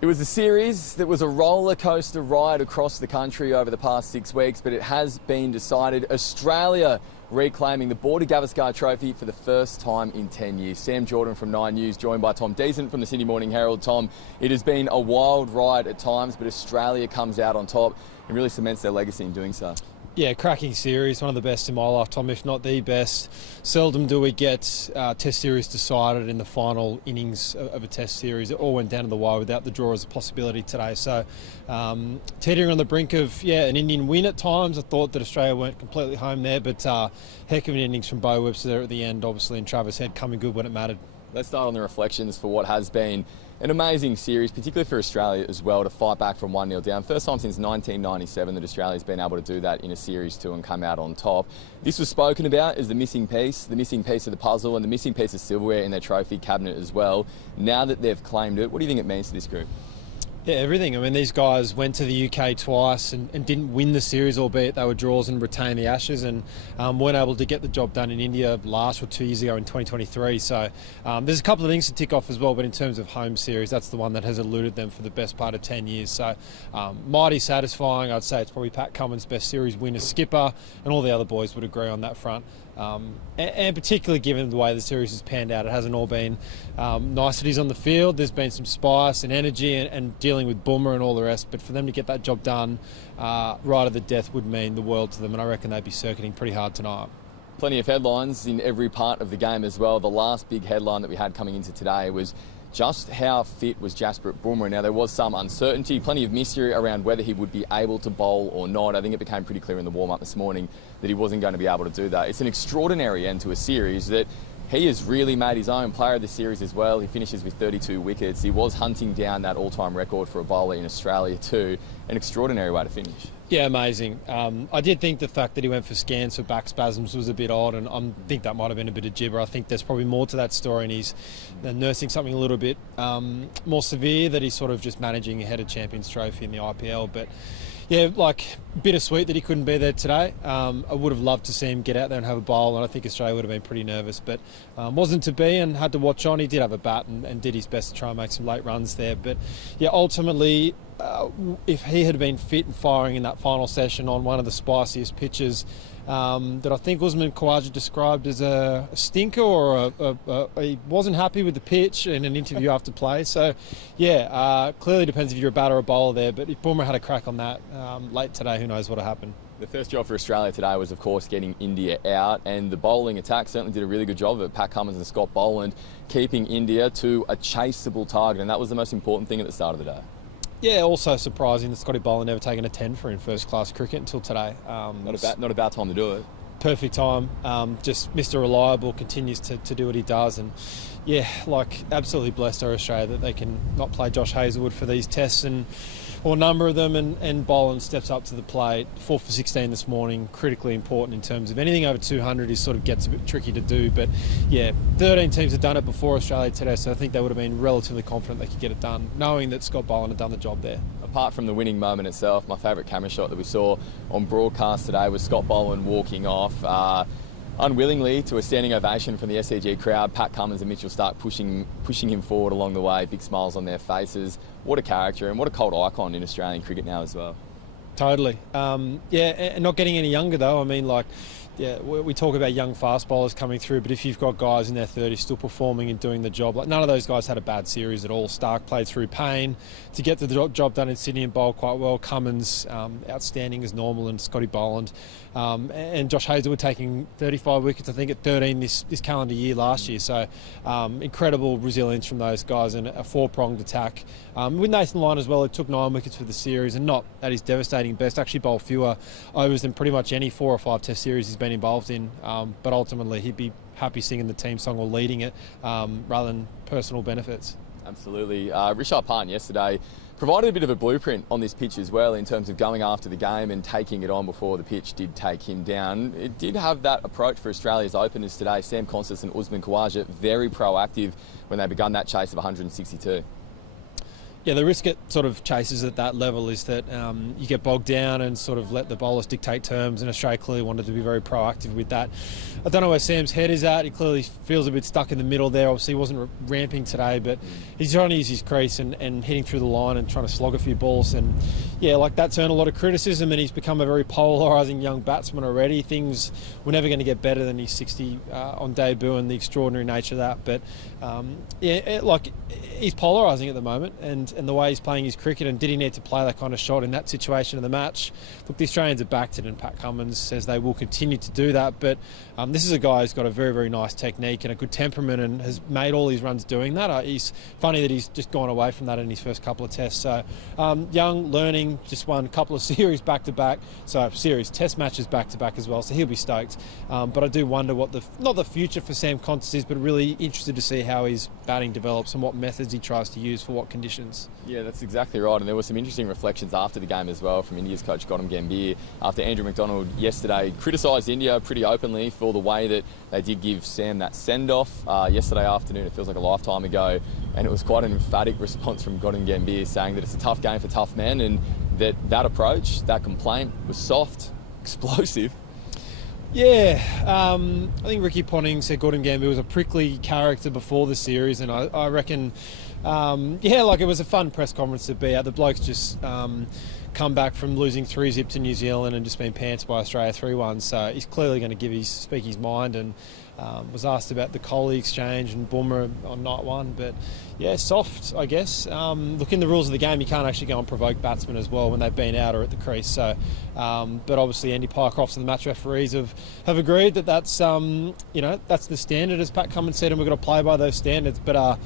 It was a series that was a roller coaster ride across the country over the past 6 weeks, but it has been decided. Australia reclaiming the Boland Trophy for the first time in 10 years. Sam Jordan from 9 News, joined by Tom Decent from the Sydney Morning Herald. Tom, it has been a wild ride at times, but Australia comes out on top and really cements their legacy in doing so. Yeah, cracking series, one of the best in my lifetime, if not the best. Seldom do we get test series decided in the final innings of a test series. It all went down to the wire without the draw as a possibility today. So teetering on the brink of, an Indian win at times. I thought that Australia weren't completely home there, but heck of an innings from Bo Webster there at the end, obviously, and Travis Head coming good when it mattered. Let's start on the reflections for what has been an amazing series, particularly for Australia as well, to fight back from 1-0 down. First time since 1997 that Australia's been able to do that in a series too and come out on top. This was spoken about as the missing piece of the puzzle and the missing piece of silverware in their trophy cabinet as well. Now that they've claimed it, what do you think it means to this group? Yeah, everything. I mean, these guys went to the UK twice and didn't win the series, albeit they were draws and retained the Ashes, and weren't able to get the job done in India last or 2 years ago in 2023. So there's a couple of things to tick off as well, but in terms of home series, that's the one that has eluded them for the best part of 10 years. So mighty satisfying. I'd say it's probably Pat Cummins' best series win as skipper, and all the other boys would agree on that front. And particularly given the way the series has panned out, it hasn't all been niceties on the field. There's been some spice and energy and dealing with Boomer and all the rest, but for them to get that job done right at the death would mean the world to them, and I reckon they'd be circuiting pretty hard tonight. Plenty of headlines in every part of the game as well. The last big headline that we had coming into today was just how fit was Jasprit Bumrah. Now, there was some uncertainty, plenty of mystery around whether he would be able to bowl or not. I think it became pretty clear in the warm-up this morning that he wasn't going to be able to do that. It's an extraordinary end to a series that he has really made his own. Player of the series as well. He finishes with 32 wickets. He was hunting down that all-time record for a bowler in Australia too. An extraordinary way to finish. Yeah, amazing. I did think the fact that he went for scans for back spasms was a bit odd, and I think that might have been a bit of gibber. I think there's probably more to that story, and he's nursing something a little bit more severe that he's sort of just managing ahead of Champions Trophy in the IPL. But yeah, like bittersweet that he couldn't be there today. I would have loved to see him get out there and have a bowl, and I think Australia would have been pretty nervous, but wasn't to be and had to watch on. He did have a bat and did his best to try and make some late runs there. But yeah, ultimately, if he had been fit and firing in that final session on one of the spiciest pitches that I think Usman Khawaja described as a stinker, or he wasn't happy with the pitch in an interview after play. So yeah, clearly depends if you're a batter or a bowler there, but if Bumrah had a crack on that late today, who knows what will happen. The first job for Australia today was, of course, getting India out, and the bowling attack certainly did a really good job of it. Pat Cummins and Scott Boland keeping India to a chaseable target, and that was the most important thing at the start of the day. Yeah, also surprising that Scotty Boland never taken a 10 for in first-class cricket until today. Not a bad time to do it. Perfect time. Just Mr. Reliable continues to do what he does, and yeah, like absolutely blessed are Australia that they can not play Josh Hazlewood for these tests, or a number of them, and Boland steps up to the plate. 4 for 16 this morning, critically important in terms of anything over 200 is sort of gets a bit tricky to do, but yeah, 13 teams have done it before Australia today, so I think they would have been relatively confident they could get it done, knowing that Scott Boland had done the job there. Apart from the winning moment itself, my favourite camera shot that we saw on broadcast today was Scott Boland walking off unwillingly to a standing ovation from the SCG crowd. Pat Cummins and Mitchell Starc pushing him forward along the way, big smiles on their faces. What a character, and what a cult icon in Australian cricket now as well. Totally. Yeah, and not getting any younger though. I mean, like, yeah, we talk about young fast bowlers coming through, but if you've got guys in their 30s still performing and doing the job, like none of those guys had a bad series at all. Starc played through pain to get the job done in Sydney and bowl quite well. Cummins, outstanding as normal, and Scotty Boland. And Josh Hazlewood taking 35 wickets, I think, at 13 this calendar year last year. So incredible resilience from those guys, and a four-pronged attack. With Nathan Lyon as well, who took 9 wickets for the series, and not at his devastating best, actually bowled fewer overs than pretty much any 4 or 5 test series he's been involved in. But ultimately, he'd be happy singing the team song or leading it rather than personal benefits. Absolutely. Rishabh Pant yesterday provided a bit of a blueprint on this pitch as well in terms of going after the game and taking it on before the pitch did take him down. It did have that approach for Australia's openers today. Sam Constant and Usman Khawaja very proactive when they begun that chase of 162. Yeah, the risk at sort of chases at that level is that you get bogged down and sort of let the bowlers dictate terms, and Australia clearly wanted to be very proactive with that. I don't know where Sam's head is at. He clearly feels a bit stuck in the middle there. Obviously, he wasn't ramping today, but he's trying to use his crease and hitting through the line and trying to slog a few balls. And yeah, like that's earned a lot of criticism, and he's become a very polarising young batsman already. Things were never going to get better than his 60 on debut and the extraordinary nature of that. But he's polarising at the moment, and the way he's playing his cricket, and did he need to play that kind of shot in that situation of the match? Look, the Australians have backed it, and Pat Cummins says they will continue to do that. But this is a guy who's got a very, very nice technique and a good temperament, and has made all his runs doing that. He's funny that he's just gone away from that in his first couple of tests. So young, learning, just won a couple of series back-to-back, so series test matches back-to-back as well, so he'll be stoked. But I do wonder what not the future for Sam Contest is, but really interested to see how his batting develops and what methods he tries to use for what conditions. Yeah, that's exactly right. And there were some interesting reflections after the game as well from India's coach, Gambier, after Andrew McDonald yesterday criticised India pretty openly for the way that they did give Sam that send-off yesterday afternoon. It feels like a lifetime ago. And it was quite an emphatic response from Gambier, saying that it's a tough game for tough men, and that approach, that complaint was soft, explosive. Yeah, I think Ricky Ponting said Gordon Gambier was a prickly character before the series, and I reckon, it was a fun press conference to be at. The bloke's just come back from losing 3-0 to New Zealand and just been pantsed by Australia 3-1, so he's clearly going to speak his mind, and was asked about the Kohli exchange and Bumrah on night one, but yeah, soft, I guess. Look, in the rules of the game, you can't actually go and provoke batsmen as well when they've been out or at the crease. So, but obviously Andy Pycroft and the match referees have agreed that that's that's the standard, as Pat Cummins said, and we've got to play by those standards. But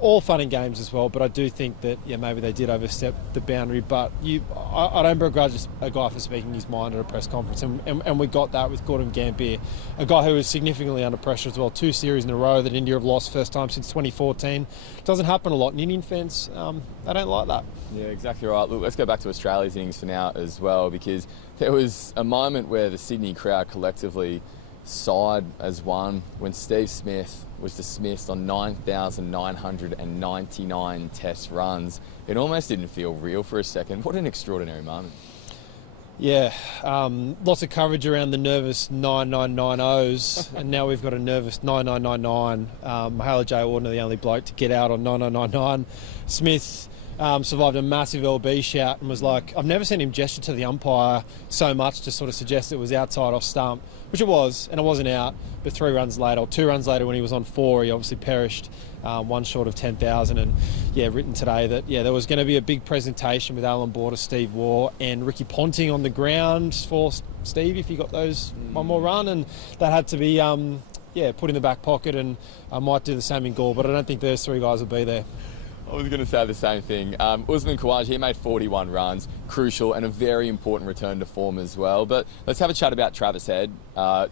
all fun and games as well, but I do think that maybe they did overstep the boundary. But I don't begrudge a guy for speaking his mind at a press conference, and we got that with Gordon Gambier, a guy who was significantly under pressure as well. 2 series in a row that India have lost, first time since 2014. Doesn't happen a lot, and Indian fans, they don't like that. Yeah, exactly right. Look, let's go back to Australia's innings for now as well, because there was a moment where the Sydney crowd collectively sighed as one when Steve Smith was dismissed on 9,999 test runs. It almost didn't feel real for a second. What an extraordinary moment. Yeah, lots of coverage around the nervous 9990s, and now we've got a nervous 9999. Mahela J. Warner, the only bloke to get out on 9999. Smith survived a massive LB shout and was like, I've never seen him gesture to the umpire so much to sort of suggest it was outside off stump, which it was, and it wasn't out. But 2 runs later when he was on 4, he obviously perished, 1 short of 10,000. And written today that there was going to be a big presentation with Alan Border, Steve Waugh and Ricky Ponting on the ground for Steve if he got those one more run, and that had to be put in the back pocket, and I might do the same in Gaul, but I don't think those 3 guys will be there. I was going to say the same thing. Usman Khawaja, he made 41 runs, crucial and a very important return to form as well. But let's have a chat about Travis Head,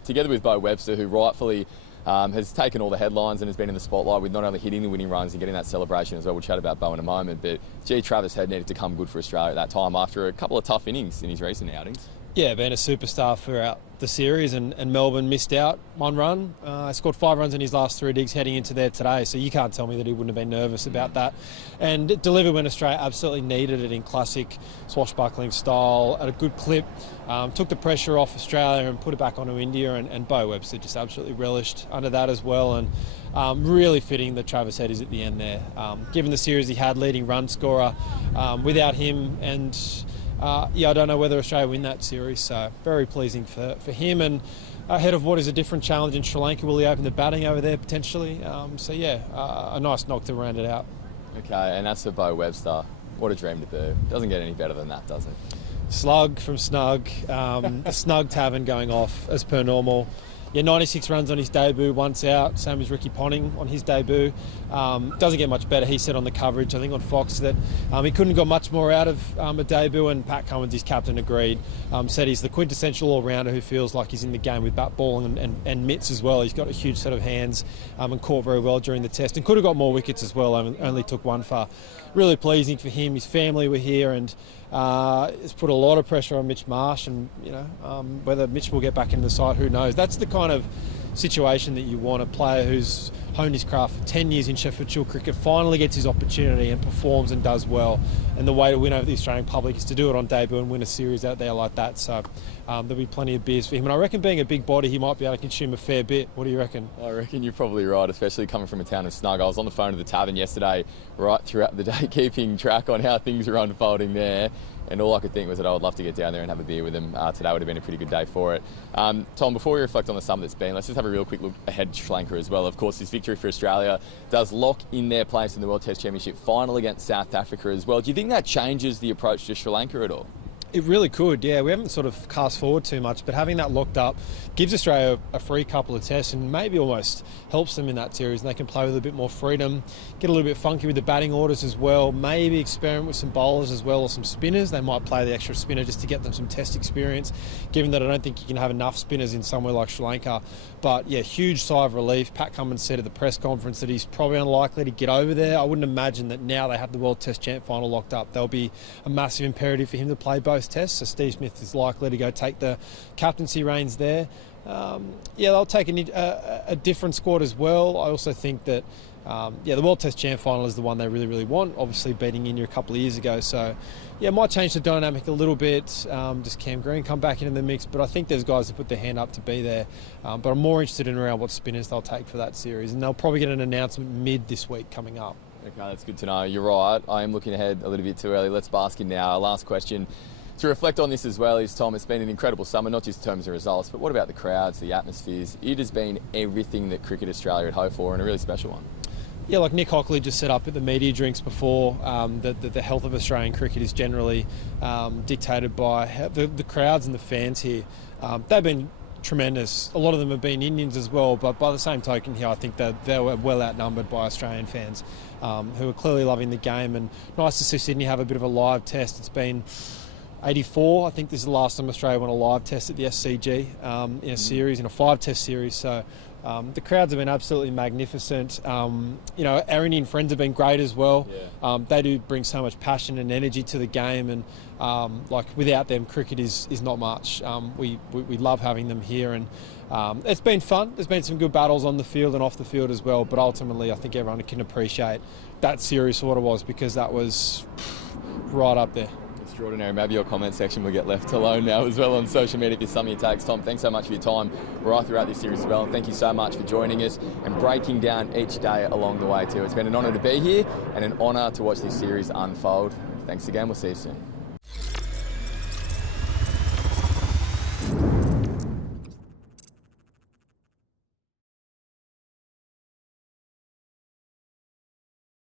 together with Bo Webster, who rightfully has taken all the headlines and has been in the spotlight with not only hitting the winning runs and getting that celebration as well. We'll chat about Bo in a moment, but Travis Head needed to come good for Australia at that time after a couple of tough innings in his recent outings. Yeah, being a superstar throughout the series, and Melbourne missed out 1 run. Scored 5 runs in his last 3 digs heading into there today, so you can't tell me that he wouldn't have been nervous about that. And it delivered when Australia absolutely needed it in classic swashbuckling style at a good clip. Took the pressure off Australia and put it back onto India, and Bo Webster just absolutely relished under that as well. And really fitting that Travis Head is at the end there. Given the series he had, leading run scorer, without him, and I don't know whether Australia win that series, so very pleasing for him, and ahead of what is a different challenge in Sri Lanka. Will he open the batting over there potentially? A nice knock to round it out. Okay, and that's for Bo Webster. What a dream to do. Doesn't get any better than that, does it? Slug from Snug, the Snug Tavern going off as per normal. 96 runs on his debut, once out, same as Ricky Ponting on his debut. Doesn't get much better. He said on the coverage, I think on Fox, that he couldn't have got much more out of a debut, and Pat Cummins, his captain, agreed. Said he's the quintessential all-rounder who feels like he's in the game with bat, ball and mitts as well. He's got a huge set of hands and caught very well during the test, and could have got more wickets as well, only took 1 for. Really pleasing for him. His family were here, and it's put a lot of pressure on Mitch Marsh, and whether Mitch will get back into the side, who knows. That's the kind of situation that you want. A player who's honed his craft for 10 years in Sheffield Shield cricket finally gets his opportunity and performs and does well. And the way to win over the Australian public is to do it on debut and win a series out there like that. So there'll be plenty of beers for him. And I reckon being a big body, he might be able to consume a fair bit. What do you reckon? I reckon you're probably right, especially coming from a town of Snug. I was on the phone to the tavern yesterday, right throughout the day, keeping track on how things are unfolding there. And all I could think was that I would love to get down there and have a beer with him. Today would have been a pretty good day for it. Tom, before we reflect on the summer that's been, let's just have a real quick look ahead to Sri Lanka as well. Of course, this victory for Australia does lock in their place in the World Test Championship final against South Africa as well. Do you think that changes the approach to Sri Lanka at all? It really could, yeah. We haven't sort of cast forward too much, but having that locked up gives Australia a free couple of tests and maybe almost helps them in that series, and they can play with a bit more freedom, get a little bit funky with the batting orders as well, maybe experiment with some bowlers as well or some spinners. They might play the extra spinner just to get them some test experience, given that I don't think you can have enough spinners in somewhere like Sri Lanka. But yeah, huge sigh of relief. Pat Cummins said at the press conference that he's probably unlikely to get over there. I wouldn't imagine that now they have the World Test Champ final locked up, there'll be a massive imperative for him to play both tests. So Steve Smith is likely to go take the captaincy reins there. They'll take a different squad as well. I also think that the World Test Champ final is the one they really, really want, obviously beating India a couple of years ago. So yeah, it might change the dynamic a little bit. Does Cam Green come back into the mix? But I think there's guys that put their hand up to be there. But I'm more interested in around what spinners they'll take for that series. And they'll probably get an announcement mid this week coming up. Okay, that's good to know. You're right. I am looking ahead a little bit too early. Let's bask in now. Our last question to reflect on this as well is, Tom, it's been an incredible summer, not just in terms of results, but what about the crowds, the atmospheres? It has been everything that Cricket Australia had hoped for, and a really special one. Yeah, like Nick Hockley just set up at the media drinks before, that the health of Australian cricket is generally dictated by the crowds and the fans here. They've been tremendous. A lot of them have been Indians as well, but by the same token here, I think that they were well outnumbered by Australian fans who are clearly loving the game. And nice to see Sydney have a bit of a live test. It's been 84, I think this is the last time Australia won a live test at the SCG in a series, in a 5-test series. So the crowds have been absolutely magnificent. Our Indian friends have been great as well. Yeah. They do bring so much passion and energy to the game, and without them, cricket is not much. We love having them here, and it's been fun. There's been some good battles on the field and off the field as well, but ultimately I think everyone can appreciate that series for what it was, because that was right up there. Extraordinary. Maybe your comment section will get left alone now as well on social media if there's something it takes. Tom, thanks so much for your time right throughout this series as well, and thank you so much for joining us and breaking down each day along the way too. It's been an honour to be here and an honour to watch this series unfold. Thanks again. We'll see you soon.